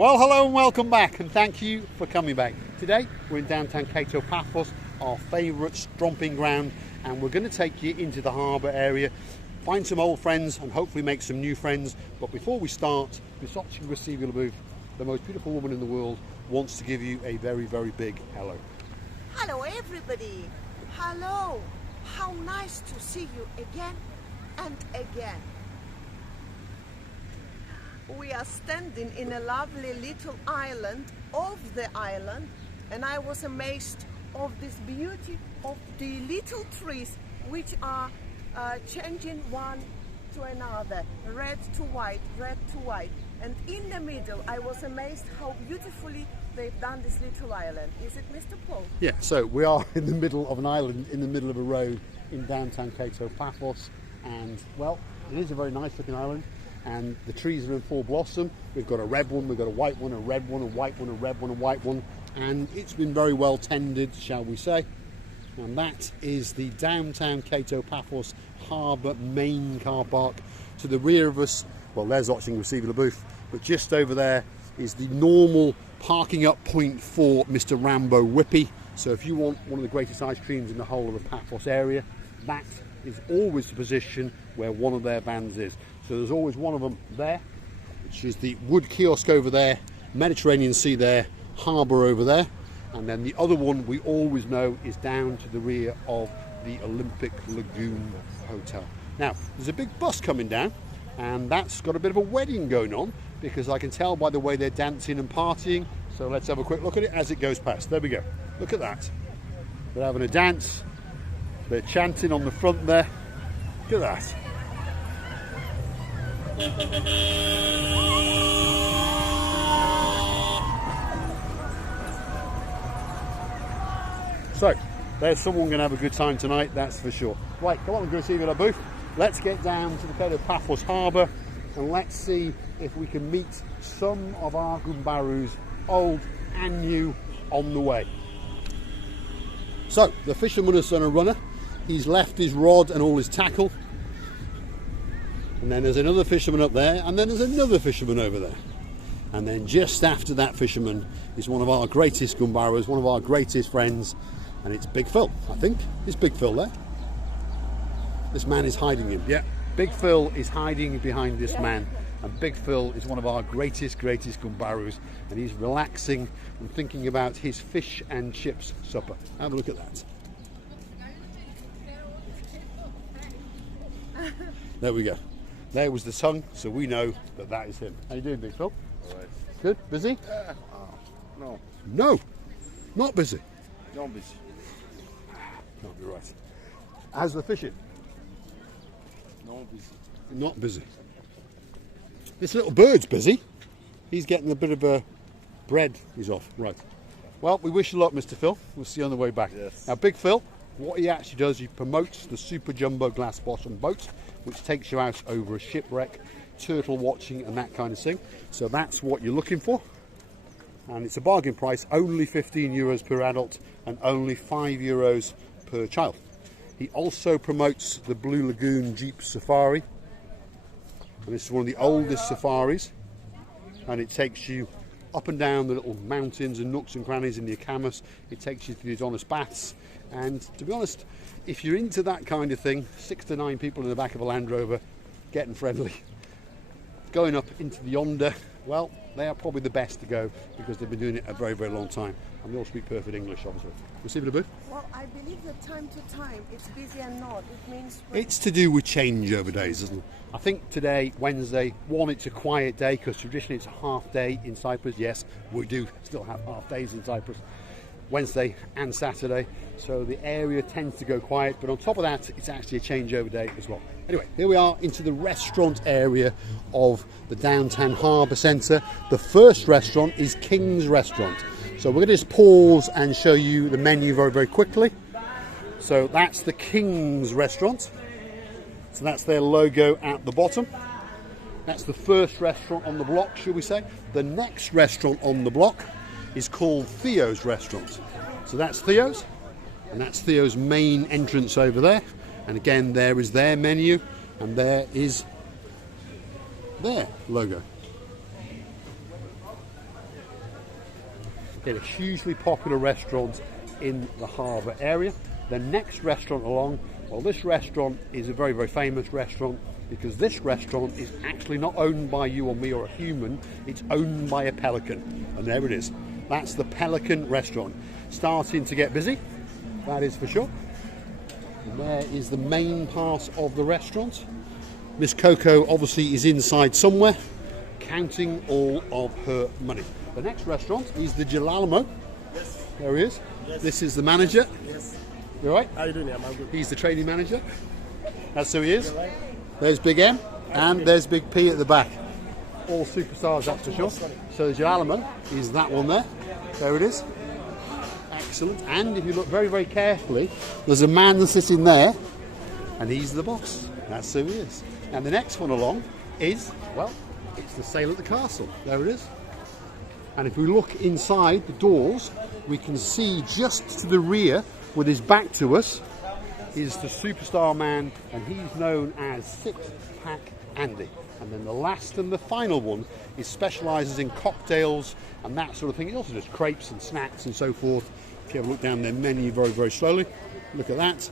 Well, hello and welcome back, and thank you for coming back. Today we're in downtown Kato Paphos, our favourite stomping ground, and we're going to take you into the harbour area, find some old friends and hopefully make some new friends. But before we start, the most beautiful woman in the world, wants to give you a very, very big hello. Hello everybody. Hello. How nice to see you again and again. We are standing in a lovely little island of the island, and I was amazed of this beauty of the little trees which are changing one to another, red to white, red to white. And in the middle, I was amazed how beautifully they've done this little island. Is it, Mr. Paul? Yeah, so we are in the middle of an island, in the middle of a road in downtown Kato Paphos, and well, it is a very nice looking island. And the trees are in full blossom. We've got a red one, we've got a white one, a red one, a white one, a red one, a white one, and it's been very well tended, shall we say. And that is the downtown Kato Paphos Harbour main car park. To the rear of us, well, there's Oching Receiver booth, but just over there is the normal parking up point for Mr. Rambo Whippy. So if you want one of the greatest ice creams in the whole of the Paphos area, that is always the position where one of their vans is. So there's always one of them there, which is the wood kiosk over there, Mediterranean Sea there, harbour over there, and then the other one we always know is down to the rear of the Olympic Lagoon Hotel. Now, there's a big bus coming down, and that's got a bit of a wedding going on, because I can tell by the way they're dancing and partying. So let's have a quick look at it as it goes past. There we go. Look at that. They're having a dance. They're chanting on the front there. Look at that. So, there's someone going to have a good time tonight, that's for sure. Right, come on, we're going to see you at our booth. Let's get down to the Kato Paphos Harbour and let's see if we can meet some of our gumbarus, old and new, on the way. So, the fisherman has done a runner. He's left his rod and all his tackle. And then there's another fisherman up there, and then there's another fisherman over there. And then just after that fisherman is one of our greatest gumbaras, one of our greatest friends, and it's Big Phil, I think. Is Big Phil there? This man is hiding him. Yeah, Big Phil is hiding behind this man, and Big Phil is one of our greatest gumbarus, and he's relaxing and thinking about his fish and chips supper. Have a look at that. There we go. There was the tongue, so we know that that is him. How you doing, Big Phil? All right. Good? Busy? No. No, not busy. Not busy. Can't be right. How's the fishing? Not busy. Not busy. This little bird's busy. He's getting a bit of a bread. He's off. Right. Well, we wish you luck, Mr. Phil. We'll see you on the way back. Yes. Now, Big Phil, what he actually does, he promotes the super jumbo glass bottom boat, which takes you out over a shipwreck, turtle watching and that kind of thing. So that's what you're looking for. And it's a bargain price, only €15 per adult and only €5 per child. He also promotes the Blue Lagoon Jeep Safari. And this is one of the oldest safaris. And it takes you up and down the little mountains and nooks and crannies in the Akamas. It takes you to the Adonis Baths. And to be honest, if you're into that kind of thing, 6 to 9 people in the back of a Land Rover, getting friendly, going up into the Yonder, well, they are probably the best to go because they've been doing it a very, very long time. And they all speak perfect English, obviously. Receive it a bit? Well, I believe that time to time it's busy and not. It means It's to do with changeover days, isn't it? I think today, Wednesday, it's a quiet day because traditionally it's a half day in Cyprus. Yes, we do still have half days in Cyprus. Wednesday and Saturday, so the area tends to go quiet, but on top of that it's actually a changeover day as well. Anyway, here we are into the restaurant area of the downtown harbour centre. The first restaurant is King's Restaurant, so we're going to just pause and show you the menu very, very quickly. So that's the King's Restaurant, so that's their logo at the bottom. That's the first restaurant on the block, should we say. The next restaurant on the block is called Theo's Restaurant. So that's Theo's, and that's Theo's main entrance over there. And again, there is their menu, and there is their logo. They're a hugely popular restaurant in the harbour area. The next restaurant along, well, this restaurant is a very, very famous restaurant because this restaurant is actually not owned by you or me or a human, it's owned by a pelican. And there it is. That's the Pelican Restaurant. Starting to get busy, that is for sure. And there is the main part of the restaurant. Miss Coco obviously is inside somewhere, counting all of her money. The next restaurant is the Jalalamo. Yes. There he is. Yes. This is the manager. Yes. You all right? How you doing? I'm good. He's the trading manager. That's who he is. Right. There's Big M and there's Big P at the back. All superstars, that's for sure. So the Jalalamo is that one there. There it is. Excellent. And if you look very, very carefully, there's a man sitting there and he's the boss. That's who he is. And the next one along is, well, it's the Sail at the Castle. There it is. And if we look inside the doors, we can see just to the rear, with his back to us, is the superstar man, and he's known as Six Pack Andy. And then the last and the final one is specialises in cocktails and that sort of thing. He also does crepes and snacks and so forth. If you have a look down their menu very, very slowly, look at that.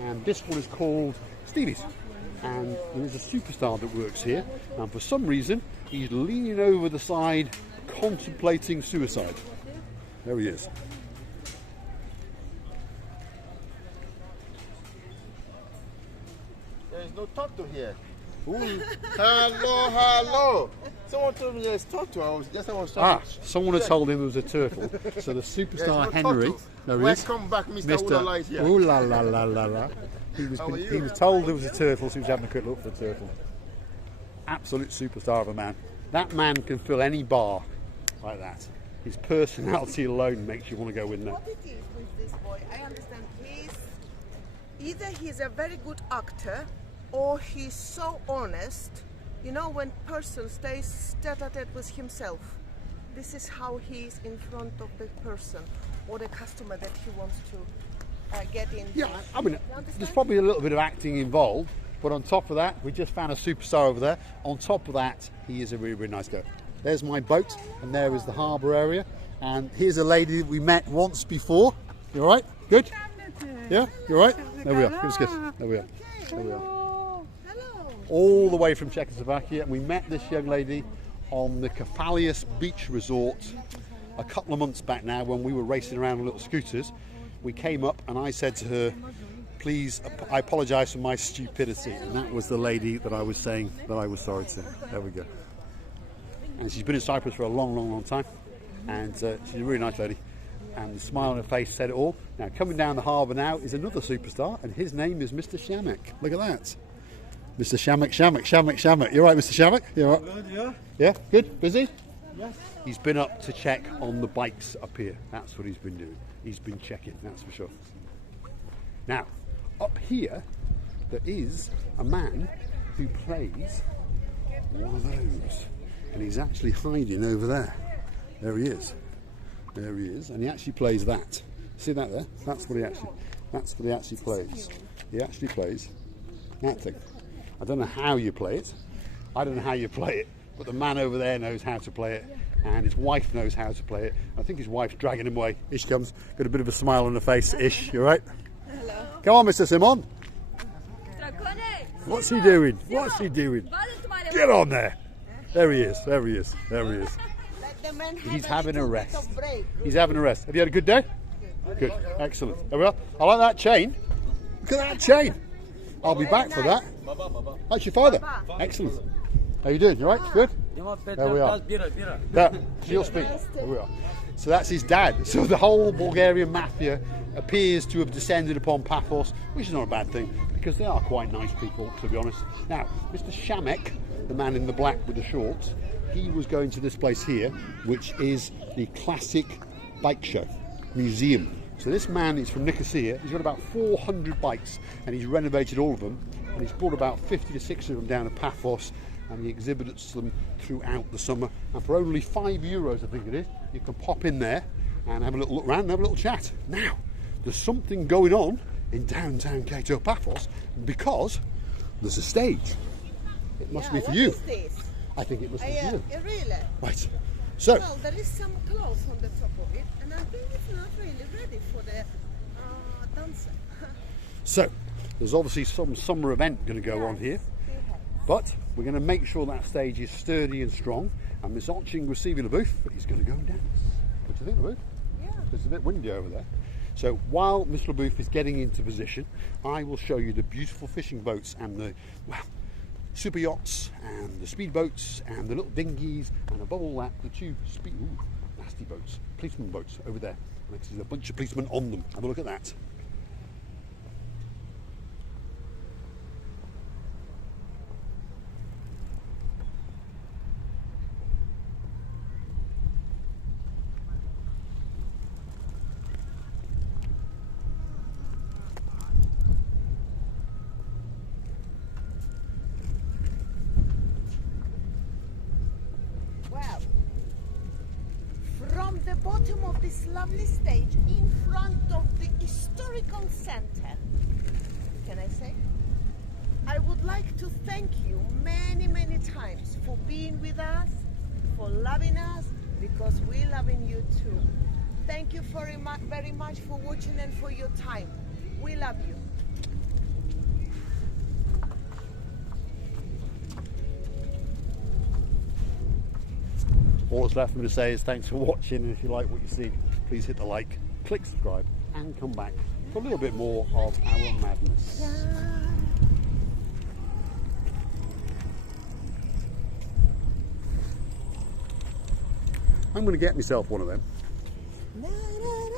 And this one is called Stevie's. And there is a superstar that works here, and for some reason he's leaning over the side contemplating suicide. There he is. There is no turtle here. Ooh. Hello, hello. Someone told me there's turtle. I was talking. Someone had told him there was a turtle. So the superstar Henry, there he is. Welcome back, Mr. Ulala is here. Ooh la la la la la. He was told there was a turtle, so he was having a quick look for the turtle. Absolute superstar of a man. That man can fill any bar like that. His personality alone makes you want to go in there. What it is with this boy, I understand either he's a very good actor or he's so honest. You know, when person stays tete-a-tete with himself, this is how he is in front of the person or the customer that he wants to get in. Yeah, I mean, there's probably a little bit of acting involved, but on top of that, we just found a superstar over there. On top of that, he is a really, really nice guy. There's my boat, and there is the harbour area. And here's a lady that we met once before. You all right? Good? Yeah? You all right? There we are. Give us a kiss. There we are. There we are. Hello. All the way from Czechoslovakia, and we met this young lady on the Kefalios Beach Resort a couple of months back now when we were racing around on little scooters. We came up and I said to her, please, I apologise for my stupidity. And that was the lady that I was saying that I was sorry to. There we go. And she's been in Cyprus for a long, long, long time. And she's a really nice lady. And the smile on her face said it all. Now, coming down the harbour now is another superstar, and his name is Mr. Shamek. Look at that. Mr. Shamek. You all right, Mr. Shamek? You all right? Good, yeah? Yeah, good? Busy? Yes. He's been up to check on the bikes up here. That's what he's been doing. He's been checking, that's for sure. Now, up here, there is a man who plays one of those. And he's actually hiding over there. There he is. There he is. And he actually plays that. See that there? That's what he actually plays. He actually plays that thing. I don't know how you play it. I don't know how you play it. But the man over there knows how to play it. And his wife knows how to play it. I think his wife's dragging him away. Ish comes. Got a bit of a smile on her face. Ish, you right? Hello. Come on, Mr. Simon. What's he doing? What's he doing? Get on there. There he is. There he is. There he is. Let the man have He's a having a little bit rest. of break. He's having a rest. Have you had a good day? Good. Excellent. There we are. I like that chain. Look at that chain. I'll be back for that. That's your father. Excellent. How you doing? You right? Good? There we are. There. She'll speak. There we are. So that's his dad. So the whole Bulgarian mafia appears to have descended upon Paphos, which is not a bad thing, because they are quite nice people, to be honest. Now, Mr. Shamek, the man in the black with the shorts, he was going to this place here, which is the Classic Bike Show Museum. So this man is from Nicosia. He's got about 400 bikes, and he's renovated all of them, and he's brought about 50 to 60 of them down to Paphos, and he exhibits them throughout the summer. And for only €5, I think it is, you can pop in there and have a little look around and have a little chat. Now, there's something going on in downtown Kato Paphos because there's a stage. It must be for what you. is this? I think it must be for you. Really? Right. So, Well, there is some cloth on the top of it, and I think it's not really ready for the dancer. so there's obviously some summer event going to go on here, but we're going to make sure that stage is sturdy and strong. And Miss Otching receiving the booth is going to go and dance. What do you think, LaBooth? Yeah. It's a bit windy over there. So while Miss LaBooth is getting into position, I will show you the beautiful fishing boats and the super yachts and the speedboats and the little dinghies, and above all that, the two nasty boats, policeman boats over there. There's a bunch of policemen on them. Have a look at that. Well, from the bottom of this lovely stage in front of the historical center, can I say? I would like to thank you many, many times for being with us, for loving us, because we're loving you too. Thank you very much for watching and for your time. We love you. All that's left for me to say is thanks for watching, and if you like what you see, please hit the like, click subscribe, and come back for a little bit more of our madness. I'm going to get myself one of them.